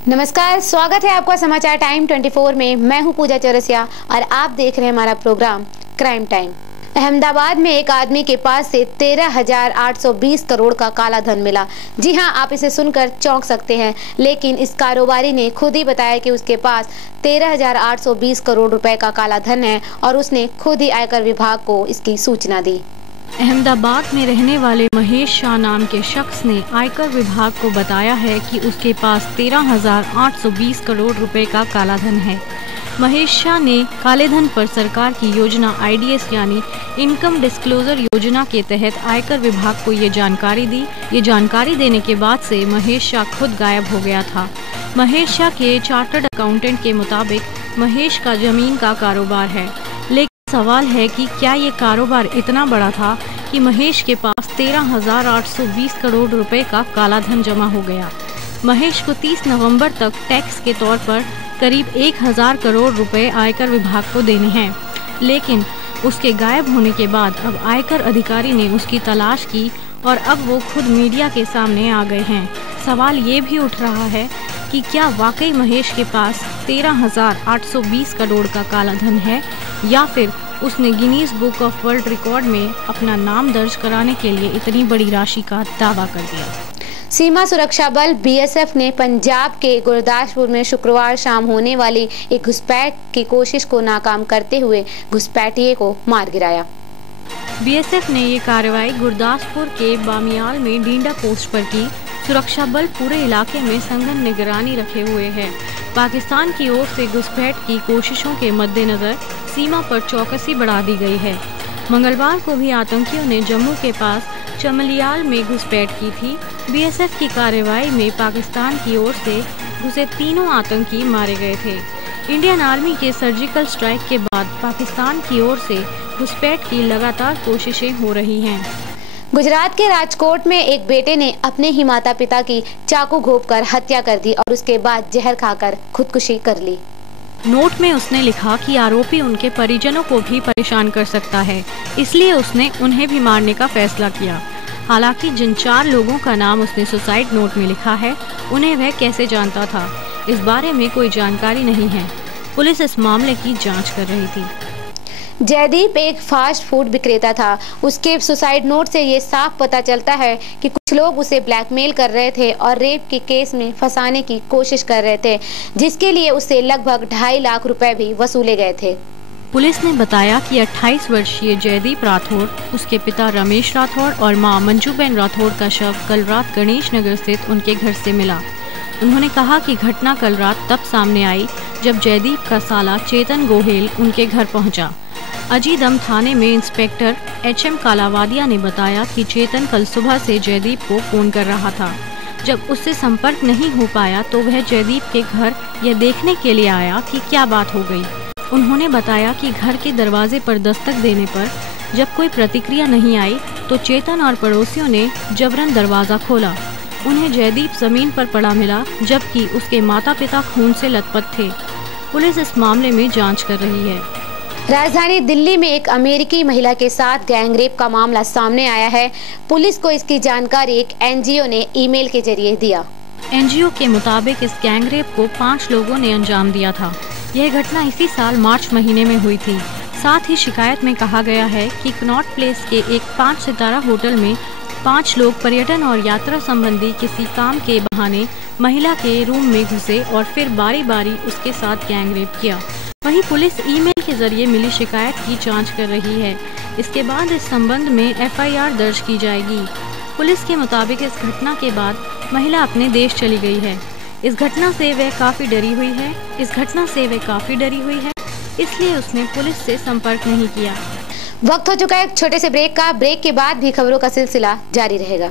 नमस्कार, स्वागत है आपका समाचार टाइम 24 में। मैं हूं पूजा चौरसिया और आप देख रहे हैं हमारा प्रोग्राम क्राइम टाइम। अहमदाबाद में एक आदमी के पास से 13,820 करोड़ का काला धन मिला। जी हां, आप इसे सुनकर चौंक सकते हैं, लेकिन इस कारोबारी ने खुद ही बताया कि उसके पास 13,820 करोड़ रुपए का काला धन है और उसने खुद ही आयकर विभाग को इसकी सूचना दी। अहमदाबाद में रहने वाले महेश शाह नाम के शख्स ने आयकर विभाग को बताया है कि उसके पास 13,820 करोड़ रुपए का काला धन है। महेश शाह ने काले धन पर सरकार की योजना IDS यानी इनकम डिस्क्लोजर योजना के तहत आयकर विभाग को ये जानकारी दी। ये जानकारी देने के बाद से महेश शाह खुद गायब हो गया था। महेश शाह के चार्टर्ड अकाउंटेंट के मुताबिक महेश का जमीन का कारोबार है, लेकिन सवाल है कि क्या ये कारोबार इतना बड़ा था कि महेश के पास 13,820 करोड़ रुपए का काला धन जमा हो गया। महेश को 30 नवंबर तक टैक्स के तौर पर करीब 1,000 करोड़ रुपए आयकर विभाग को देने हैं, लेकिन उसके गायब होने के बाद अब आयकर अधिकारी ने उसकी तलाश की और अब वो खुद मीडिया के सामने आ गए हैं। सवाल ये भी उठ रहा है कि क्या वाकई महेश के पास 13,820 करोड़ का काला धन है या फिर उसने Guinness book of world record में अपना नाम दर्ज कराने के लिए इतनी बड़ी राशि का दावा कर दिया। सीमा सुरक्षा बल BSF ने पंजाब के गुरदासपुर में शुक्रवार शाम होने वाली एक घुसपैठ की कोशिश को नाकाम करते हुए घुसपैठिए को मार गिराया। BSF ने ये कार्रवाई गुरदासपुर के बामियाल में डींडा पोस्ट पर की। सुरक्षा बल पूरे इलाके में सघन निगरानी रखे हुए है। पाकिस्तान की ओर से घुसपैठ की कोशिशों के मद्देनजर सीमा पर चौकसी बढ़ा दी गई है। मंगलवार को भी आतंकियों ने जम्मू के पास चमलियाल में घुसपैठ की थी। BSF की कार्रवाई में पाकिस्तान की ओर से घुसे तीनों आतंकी मारे गए थे। इंडियन आर्मी के सर्जिकल स्ट्राइक के बाद पाकिस्तान की ओर से घुसपैठ की लगातार कोशिशें हो रही हैं। गुजरात के राजकोट में एक बेटे ने अपने ही माता पिता की चाकू घोंपकर हत्या कर दी और उसके बाद जहर खाकर खुदकुशी कर ली। नोट में उसने लिखा कि आरोपी उनके परिजनों को भी परेशान कर सकता है, इसलिए उसने उन्हें भी मारने का फैसला किया। हालांकि जिन 4 लोगों का नाम उसने सुसाइड नोट में लिखा है, उन्हें वह कैसे जानता था, इस बारे में कोई जानकारी नहीं है। पुलिस इस मामले की जाँच कर रही थी। जयदीप एक फास्ट फूड विक्रेता था। उसके सुसाइड नोट से ये साफ पता चलता है कि कुछ लोग उसे ब्लैकमेल कर रहे थे और रेप के केस में फंसाने की कोशिश कर रहे थे, जिसके लिए उससे लगभग 2.5 लाख रुपए भी वसूले गए थे। पुलिस ने बताया कि 28 वर्षीय जयदीप राठौड़, उसके पिता रमेश राठौड़ और मां मंजूबेन राठौड़ का शव कल रात गणेश नगर स्थित उनके घर से मिला। उन्होंने कहा कि घटना कल रात तब सामने आई जब जयदीप का साला चेतन गोहेल उनके घर पहुंचा। अजीदम थाने में इंस्पेक्टर HM कालावादिया ने बताया कि चेतन कल सुबह से जयदीप को फोन कर रहा था। जब उससे संपर्क नहीं हो पाया तो वह जयदीप के घर यह देखने के लिए आया कि क्या बात हो गई। उन्होंने बताया कि घर के दरवाजे पर दस्तक देने पर जब कोई प्रतिक्रिया नहीं आई तो चेतन और पड़ोसियों ने जबरन दरवाजा खोला। उन्हें जयदीप जमीन पर पड़ा मिला, जबकि उसके माता पिता खून से लथपथ थे। पुलिस इस मामले में जाँच कर रही है। राजधानी दिल्ली में एक अमेरिकी महिला के साथ गैंगरेप का मामला सामने आया है। पुलिस को इसकी जानकारी एक NGO ने ईमेल के जरिए दिया। NGO के मुताबिक इस गैंगरेप को 5 लोगों ने अंजाम दिया था। यह घटना इसी साल मार्च महीने में हुई थी। साथ ही शिकायत में कहा गया है कि कनॉट प्लेस के एक 5 सितारा होटल में 5 लोग पर्यटन और यात्रा संबंधी किसी काम के बहाने महिला के रूम में घुसे और फिर बारी बारी उसके साथ गैंगरेप किया। वहीं पुलिस ईमेल के जरिए मिली शिकायत की जांच कर रही है। इसके बाद इस संबंध में FIR दर्ज की जाएगी। पुलिस के मुताबिक इस घटना के बाद महिला अपने देश चली गई है। इस घटना से वह काफी डरी हुई है, इसलिए उसने पुलिस से संपर्क नहीं किया। वक्त हो चुका है एक छोटे से ब्रेक का। ब्रेक के बाद भी खबरों का सिलसिला जारी रहेगा।